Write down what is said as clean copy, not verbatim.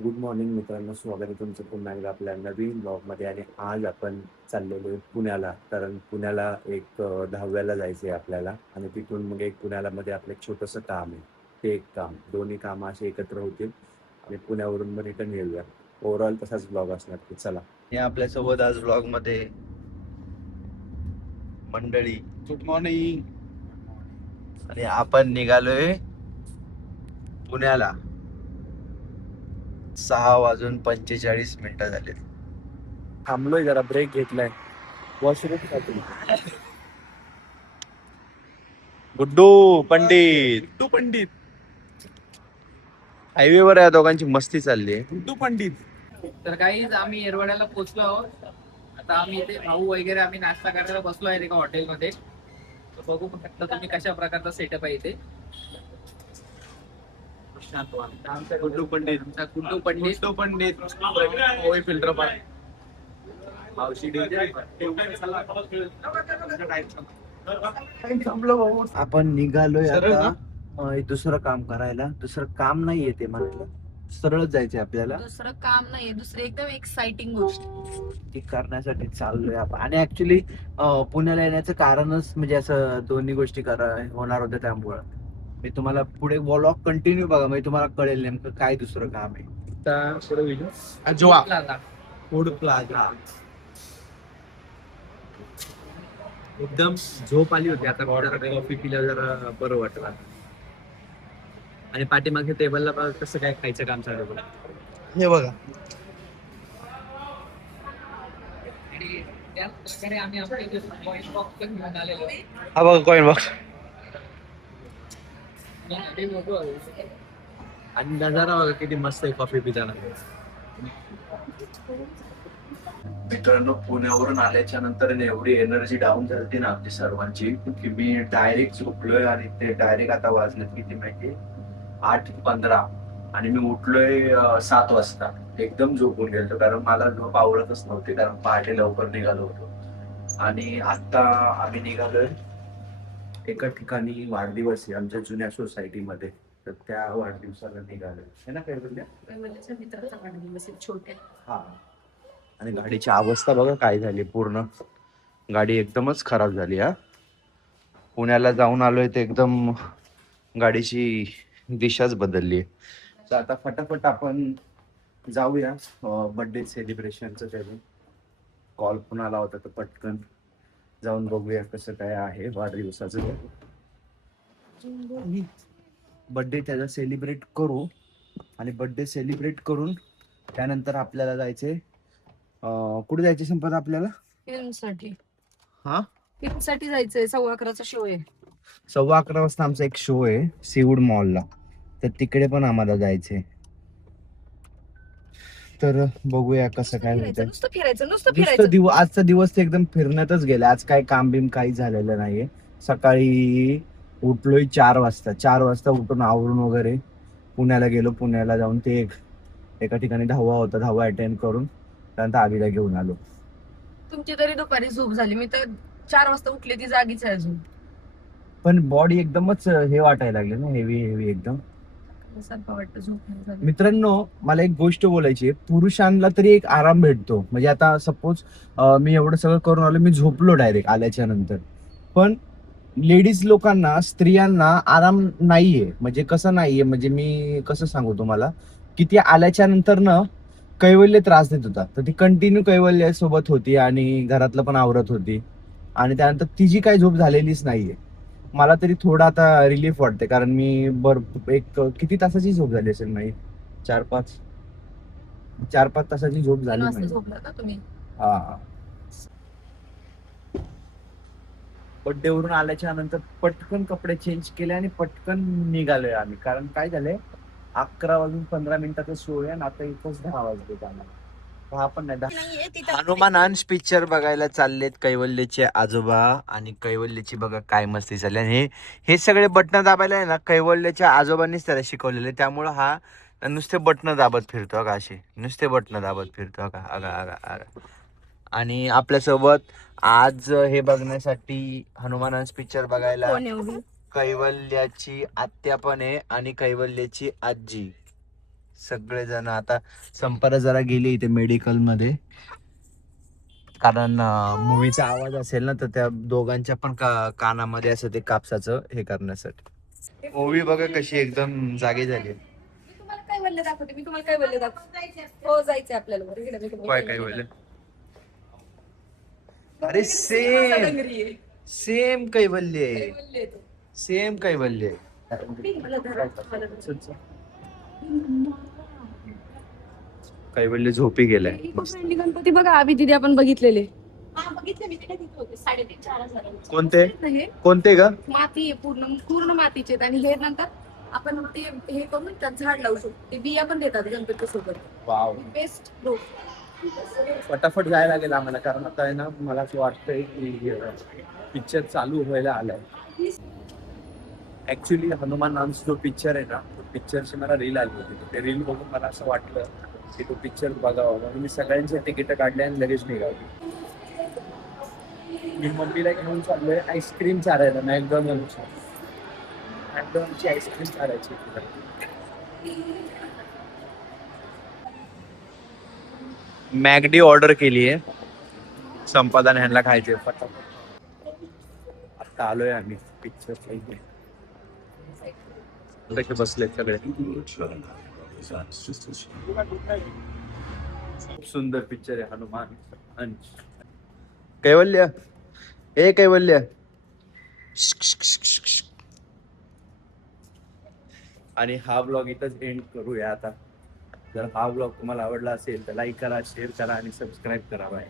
Good morning मित्रांनो, स्वागत आहे तुमचं पुन्हा एकदा आपल्या नवीन ब्लॉगमध्ये. आणि आज आपण चाललेलो आहे पुण्याला, कारण पुण्याला एक 10व्याला जायचं आहे आपल्याला. आणि तिथून मग एक पुण्याला मध्ये आपलं एक छोटंसं काम आहे. ते एक काम, दोन्ही कामं असे एकत्र होतील आणि पुण्यावरून मग रिटर्न येऊया. ओव्हरऑल तसाच ब्लॉग असणार. की चला, हे आपल्यासोबत आज ब्लॉग मध्ये मंडळी. Good morning. आणि आपण निघालोय पुण्याला. 6:45 झाले. थांबलोय, जरा ब्रेक घेतलाय, वॉशरूम साठी. गुड्डू पंडित गुड्डू पंडित. हायवे वर या दोघांची मस्ती चालली आहे. गुड्डू पंडित. तर काहीच आम्ही येरवड्याला पोहोचलो आहोत. आता आम्ही इथे भाऊ वगैरे आम्ही नाश्ता करायला बसलो आहे एका हॉटेलमध्ये. तर बघू शकता तुम्ही कशा प्रकारचा सेटअप आहे इथे. आमचा गुड्डू पंडित. आमचा गुड्डू पंडित. गुड्डू पंडित. ओय फिल्टर पाय मावशी आपण निघालोय सरळ आता दुसरं काम करायला. दुसरं काम नाही येते म्हणायला, सरळ जायचंय आपल्याला. दुसरं काम नाहीये, दुसरी एकदम एक्साइटिंग गोष्ट. ती करण्यासाठी चाललोय आपण. आणि ऍक्च्युली पुण्याला येण्याचं कारणच म्हणजे असं दोन्ही गोष्टी होणार होत्या. त्यामुळं मी तुम्हाला पुढे व्लॉग कंटिन्यू बघा, म्हणजे तुम्हाला कळेल नेमकं काय दुसरं काम आहे. अजवा आता फूड प्लाझा. एकदम झोप आली होती. आता कॉफी पिल्या जरा बरं वाटलं. आणि पाठीमागे टेबलला कसं काय खायचं काम चालू आहे. हे बघा, आणि त्याच प्रकारे आम्ही आपल्या इथे voice box पण घेऊन आलेलो आहे. हा बघा कॉइन बॉक्स. आणि मोठं आहे. आणि नजारा बघा किती मस्त आहे कॉफी पिताना. मित्रांनो, पुण्यावरून आल्याच्या नंतर एवढी एनर्जी डाऊन झाली ना आमची सर्वांची, की मी डायरेक्ट झोपलोय. आणि ते डायरेक्ट आता वाजलेत किती माहिती, 8:15. आणि मी उठलोय 7 वाजता. एकदम झोपून गेलो, कारण मला झोप आवडतच नव्हती, कारण पहाटे लवकर निघालो होतो. आणि आता आम्ही निघालोय एका ठिकाणी. वाढदिवस आहे आमच्या जुन्या सोसायटीमध्ये, तर त्या वाढदिवसाला निघालोय. है ना, काय बोलल्या? माझ्या मित्राचा वाढदिवस आहे, छोट्या. हा. आणि गाडीची अवस्था बघा काय झाली. पूर्ण गाडी एकदमच खराब झाली. हा, पुण्याला जाऊन आलोय ते एकदम गाडीची दिशाच बदलली. तर आता फटाफट आपण जाऊया बर्थडे सेलिब्रेशनचं. त्याचे कॉल पण आला होता, तर पटकन जाऊन बघूया कसं काय आहे वाढदिवसाचं. बर्थडे त्याचा सेलिब्रेट करू. आणि बर्थडे सेलिब्रेट करून त्यानंतर आपल्याला जायचे. कुठे जायचे संपत आपल्याला? फिल्मसाठी. हा, फिल्मसाठी जायचंय. 11:15चा शो आहे. 11:15 वाजता आमचा एक शो आहे सीवूड मॉलला, तर तिकडे पण आम्हाला जायचंय. तर बघूया कसं काय होतं. नुसतं फिरायचं. आजचा दिवस तर एकदम फिरण्यातच गेला. आज काय काम बिम काही झालेलं नाहीये. सकाळी उठलोय 4 वाजता. 4 वाजता उठून आवरून वगैरे पुण्याला गेलो. पुण्याला जाऊन ते एका ठिकाणी 10वा होता, 10वा अटेंड करून त्यानंतर आबीला घेऊन आलो. तुमची तरी दुपारी झोप झाली. मी तर 4 वाजता उठले, ती जागीच आहे अजून. पण बॉडी एकदमच हे वाटायला लागले ना, हेवी हेवी एकदम. सारखं वाटतं झोप नाही झाली. मित्रांनो, मला एक गोष्ट बोलायची आहे. पुरुषांना तरी एक आराम भेटतो. म्हणजे आता सपोज मी एवढं सगळं करून आलो, मी झोपलो डायरेक्ट आल्याच्या नंतर. पण लेडीज लोकांना, स्त्रियांना आराम नाहीये. म्हणजे कसं नाहीये, म्हणजे मी कसं सांगू तुम्हाला, की ती आल्याच्या नंतर ना कैवल्य त्रास देत होता. तर ती कंटिन्यू कैवल्य सोबत होती आणि घरातलं पण आवरत होती. आणि त्यानंतर तिची काही झोप झालेलीच नाहीये. मला तरी थोडा आता रिलीफ वाटते, कारण मी एक किती तासाची झोप झाली असेल नाही, 4-5 तासाची झोप 3 झाली वाजता नाही. झोपला का तुम्ही? हा. बर्थडे वरून आल्याच्या नंतर पटकन कपडे चेंज केले आणि पटकन निघालोय आम्ही. कारण काय झालंय, 11:15 शो आहे आणि आता इथंच 10 वाजले. हा पण नाही, हनुमान पिक्चर बघायला चाललेत कैवल्यचे आजोबा. आणि कैवल्यची बघा काय मस्ती झाली. आणि हे सगळे बटणं दाबायला आहे ना, कैवल्यच्या आजोबांनीच त्याला शिकवलेले. त्यामुळं हा नुसते बटणं दाबत फिरतो का, असे नुसते बटणं दाबत फिरतो का. अगा. आणि आपल्यासोबत आज हे बघण्यासाठी, हनुमान पिक्चर बघायला कोण एवढी? कैवल्याची आत्या पण आहे आणि कैवल्याची आजी. सगळेजण आता संपाला जरा गेले इथे मेडिकल मध्ये, कारण मूवीचा आवाज असेल ना तर त्या दोघांच्या पण कानामध्ये असं ते कापसाचं हे करण्यासाठी. मूवी बघा कशी एकदम जागी झाली. मी तुम्हाला काय बोलले दाखवते, मी तुम्हाला काय बोलले दाखवते. हो जायचंय आपल्याला बरं, इकडे मी तुम्हाला काय बोलले. बोलले? अरे सेम असा सेम डंगरी आहे. सेम कैवल्य काय आहे, बोलले तो? सेम कैवल्य. मला धरा, मला धरा. कैवल्य झोपी गेलाय इको मस्त. फ्रेंडली गणपती बघा, आधी तिथे आपण बघितलेले. बघितले मी, तिथे होते 3,500-4,000. कोणते हे कोणते ग? माती आहे, पूर्ण पूर्ण मातीचे आहेत. आणि हे नंतर आपण ते हे करून त्यात झाड लावू शकतो. ते बिया पण देतात गणपती सोबत. Wow, best proof. फटाफट जायला लागेल आम्हाला, कारण आता आहे ना मला असं वाटतंय की पिक्चर चालू व्हायला आलाय. ऍक्च्युली हनुमान नाम्स जो पिक्चर आहे ना, पिक्चरची मला रील आली होती. ते रील बघून मला असं वाटलं की तो पिक्चर बघावा, म्हणून मी सगळ्यांचे तिकीट काढले आणि लगेच निघालो. मी मम्मीला घेऊन चाललोय आईस्क्रीम चारायला. मॅकडॉनल्डची आईस्क्रीम चारायची. मॅगडी ऑर्डर केली आहे, संपादन ह्यांना खायचे फटाफट. आता आलोय आम्ही पिक्चर बसले सगळे. खूप सुंदर पिक्चर आहे हनुमान. कैवल्य, ए कैवल्य, आणि हा ब्लॉग इथंच एंड करूया आता. जर हा ब्लॉग तुम्हाला आवडला असेल तर लाईक करा, शेअर करा आणि सबस्क्राईब करा. बाय.